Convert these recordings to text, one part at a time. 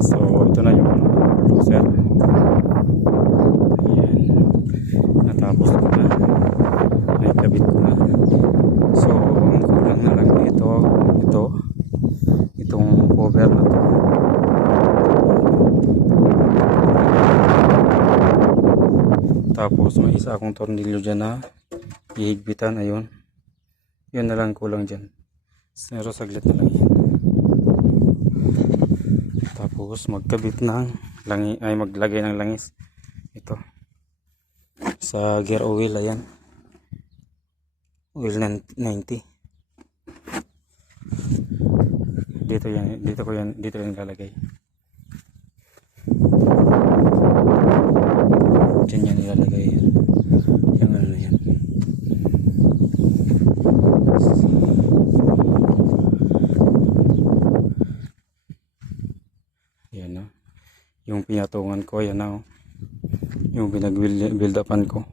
So ito na yung bulldozer. Ayan, natapos ko na, naikabit ko na. So ang kulang na lang dito, itong cover na to. Tapos may isa akong tornilyo dyan na ihigpitan. Ayun, yun na lang kulang dyan. Pero saglit na lang yan. Tapos magkabit ng langis, ay maglagay ng langis ito sa gear oil. Ayan, oil 90. Dito yan ilalagay. Diyan yan ilalagay yan. Yung ano na yan. Yan na. Yung pinatungan ko, yan na. Yung binag-build upan ko.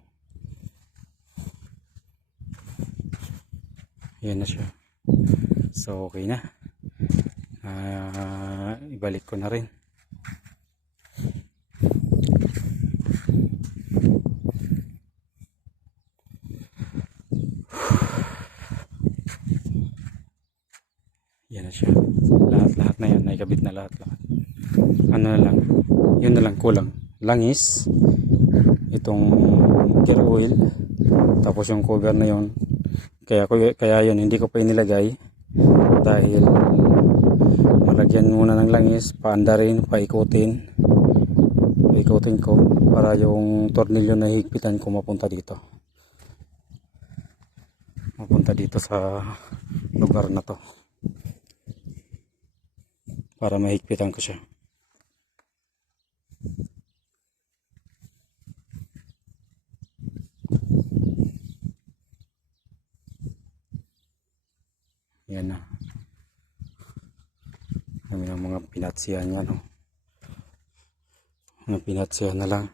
Yan na siya. So okay na. Ibalik ko na rin. Yan na siya. Lahat na yan. Naikabit na lahat. Ano na lang. Yun na lang kulang. Langis. Itong gear oil. Tapos yung cover na yun. Kaya yun hindi ko pa inilagay. Dahil malagyan muna ng langis. Paandarin. Paikutin ko. Para yung tornilyo na higpitan ko mapunta dito. Mapunta dito sa lugar na to. Para mahigpitan ko siya. Yan na. Kami ng mga pinatsihan niya, no? Mga pinatsihan na lang.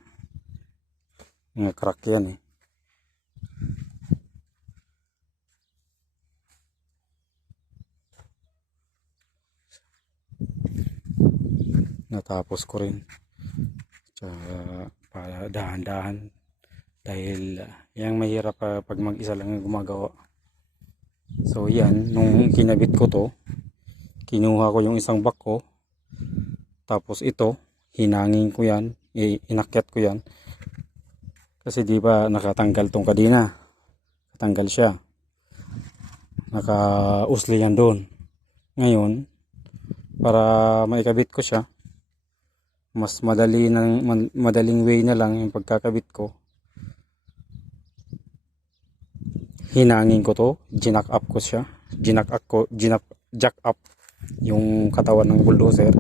Mga crack yan eh. Natapos ko rin. Para dahan-dahan. Dahil yung mahirap pag mag-isa lang yung gumagawa. So yan, nung kinabit ko to, kinuha ko yung isang back ko. Tapos ito, hinangin ko yan, inakyat ko yan. Kasi di ba nakatanggal tong kadena. Natanggal siya. Naka-usli yan doon. Ngayon, para maikabit ko siya, mas madaling way na lang yung pagkakabit ko. Hinangin ko to, jack up ko siya. Jack up yung katawan ng bulldozer.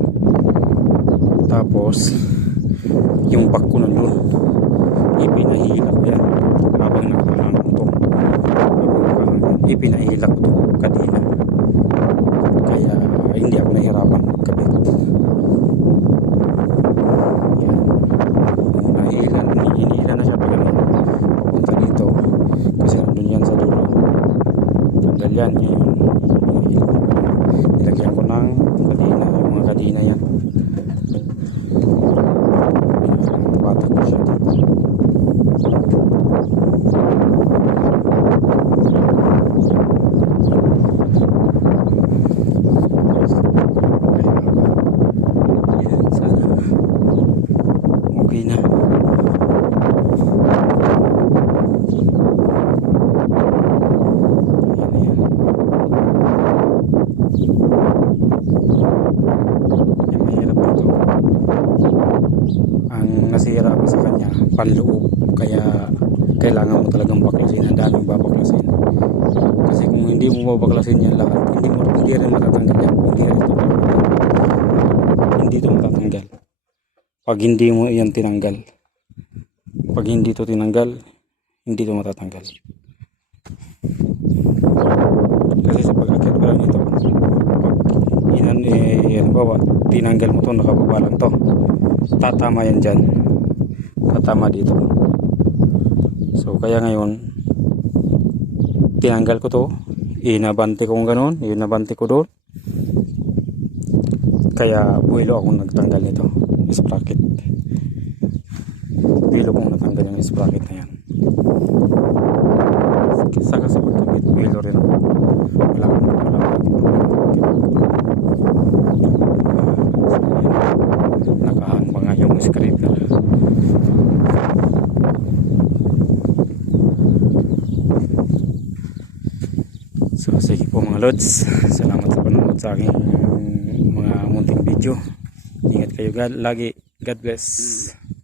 Tapos yung back ko nun yun, ipinahila ko yan habang nakahangin to. Ipinahila ko to kadina. Kaya hindi ako nahirapan magkabit. Hinihila na siya pag papunta dito kasi nandun yan sa dulo. Tanggal yan. Nilagyan ko ng kadina, yung mga kadina yan. Batak ko siya dito. Ayan, sana okay na. Ang nasira pa sa kanya, panloob, kaya kailangan mo talagang baklasin. Ang daming babaklasin. Kasi kung hindi mo babaklasin yan lahat, hindi rin matatanggal yan. Hindi ito matatanggal. Pag hindi mo yan tinanggal, pag hindi ito tinanggal, hindi ito matatanggal. Kasi sa pag-akit pa lang ito, halimbawa, tinanggal mo ito, nakababa lang ito, tatama yan dyan, tatama dito. So kaya ngayon tinanggal ko to, inabante kong ganun, inabante ko doon, Kaya buwelo akong nagtanggal nito, sprocket. Buwelo kong natanggal yung sprocket na yan. Saka sa pagkabit, buwelo rin ako. Wala akong nakahang pa nga yung scraper. So sige po mga lods, salamat sa panonood sa aking mga munting video. Ingat kayo lagi. God bless.